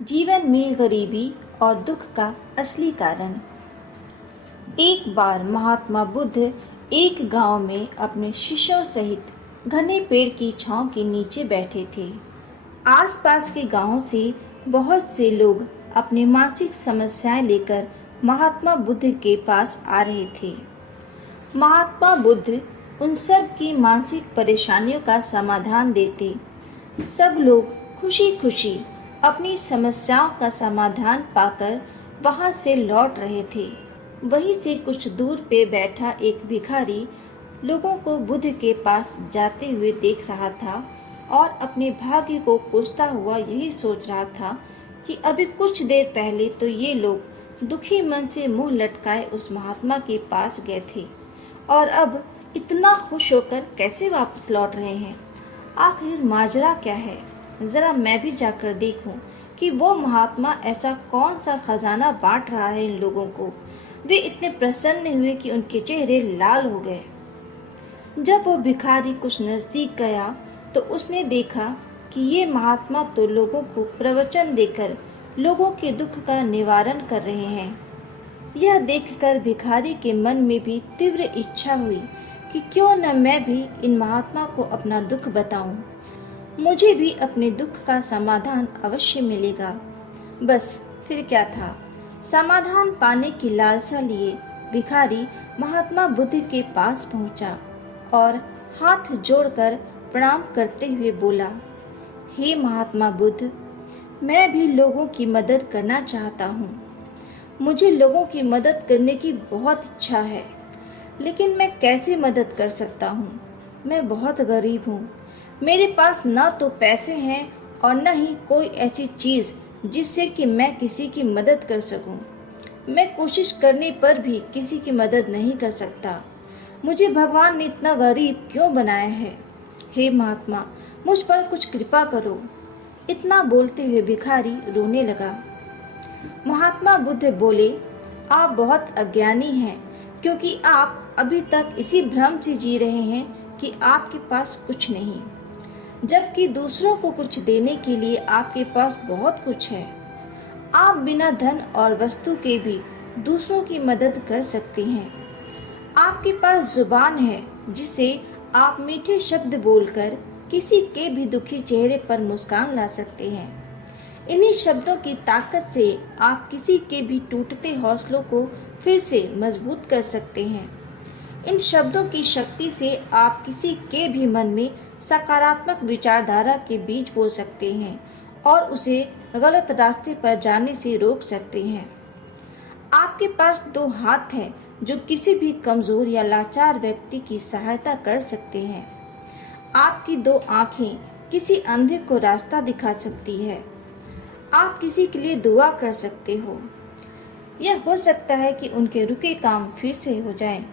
जीवन में गरीबी और दुख का असली कारण। एक बार महात्मा बुद्ध एक गांव में अपने शिष्यों सहित घने पेड़ की छांव के नीचे बैठे थे। आसपास के गांवों से बहुत से लोग अपनी मानसिक समस्याएं लेकर महात्मा बुद्ध के पास आ रहे थे। महात्मा बुद्ध उन सब की मानसिक परेशानियों का समाधान देते। सब लोग खुशी खुशी अपनी समस्याओं का समाधान पाकर वहां से लौट रहे थे। वहीं से कुछ दूर पे बैठा एक भिखारी लोगों को बुद्ध के पास जाते हुए देख रहा था और अपने भाग्य को कोसता हुआ यही सोच रहा था कि अभी कुछ देर पहले तो ये लोग दुखी मन से मुंह लटकाए उस महात्मा के पास गए थे और अब इतना खुश होकर कैसे वापस लौट रहे हैं। आखिर माजरा क्या है? जरा मैं भी जाकर देखूं कि वो महात्मा ऐसा कौन सा खजाना बांट रहा है इन लोगों को। वे इतने प्रसन्न हुए कि उनके चेहरे लाल हो गए। जब वो भिखारी कुछ नजदीक गया तो उसने देखा कि ये महात्मा तो लोगों को प्रवचन देकर लोगों के दुख का निवारण कर रहे हैं। यह देखकर भिखारी के मन में भी तीव्र इच्छा हुई कि क्यों न मैं भी इन महात्मा को अपना दुख बताऊं। मुझे भी अपने दुख का समाधान अवश्य मिलेगा। बस फिर क्या था, समाधान पाने की लालसा लिए भिखारी महात्मा बुद्ध के पास पहुंचा और हाथ जोड़कर प्रणाम करते हुए बोला, हे महात्मा बुद्ध, मैं भी लोगों की मदद करना चाहता हूँ। मुझे लोगों की मदद करने की बहुत इच्छा है, लेकिन मैं कैसे मदद कर सकता हूँ? मैं बहुत गरीब हूँ। मेरे पास न तो पैसे हैं और न ही कोई ऐसी चीज़ जिससे कि मैं किसी की मदद कर सकूं। मैं कोशिश करने पर भी किसी की मदद नहीं कर सकता। मुझे भगवान ने इतना गरीब क्यों बनाया है? हे महात्मा, मुझ पर कुछ कृपा करो। इतना बोलते हुए भिखारी रोने लगा। महात्मा बुद्ध बोले, आप बहुत अज्ञानी हैं, क्योंकि आप अभी तक इसी भ्रम से जी रहे हैं कि आपके पास कुछ नहीं, जबकि दूसरों को कुछ देने के लिए आपके पास बहुत कुछ है। आप बिना धन और वस्तु के भी दूसरों की मदद कर सकते हैं। आपके पास जुबान है जिससे आप मीठे शब्द बोलकर किसी के भी दुखी चेहरे पर मुस्कान ला सकते हैं। इन्हीं शब्दों की ताकत से आप किसी के भी टूटते हौसलों को फिर से मजबूत कर सकते हैं। इन शब्दों की शक्ति से आप किसी के भी मन में सकारात्मक विचारधारा के बीज बो सकते हैं और उसे गलत रास्ते पर जाने से रोक सकते हैं। आपके पास दो हाथ हैं जो किसी भी कमजोर या लाचार व्यक्ति की सहायता कर सकते हैं। आपकी दो आंखें किसी अंधे को रास्ता दिखा सकती है। आप किसी के लिए दुआ कर सकते हो। यह हो सकता है कि उनके रुके काम फिर से हो जाएं।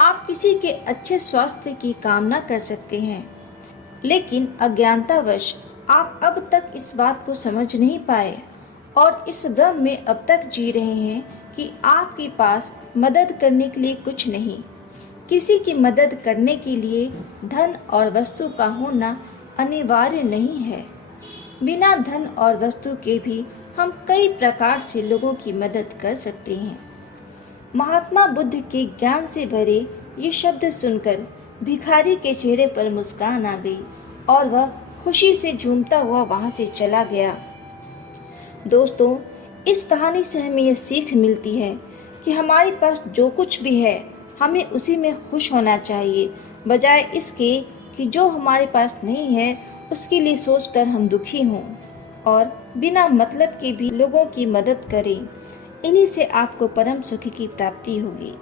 आप किसी के अच्छे स्वास्थ्य की कामना कर सकते हैं, लेकिन अज्ञानतावश आप अब तक इस बात को समझ नहीं पाए और इस भ्रम में अब तक जी रहे हैं कि आपके पास मदद करने के लिए कुछ नहीं। किसी की मदद करने के लिए धन और वस्तु का होना अनिवार्य नहीं है। बिना धन और वस्तु के भी हम कई प्रकार से लोगों की मदद कर सकते हैं। महात्मा बुद्ध के ज्ञान से भरे ये शब्द सुनकर भिखारी के चेहरे पर मुस्कान आ गई और वह खुशी से झूमता हुआ वहां से चला गया। दोस्तों, इस कहानी से हमें यह सीख मिलती है कि हमारे पास जो कुछ भी है हमें उसी में खुश होना चाहिए, बजाय इसके कि जो हमारे पास नहीं है उसके लिए सोचकर हम दुखी हों और बिना मतलब के भी लोगों की मदद करें। इन्हीं से आपको परम सुख की प्राप्ति होगी।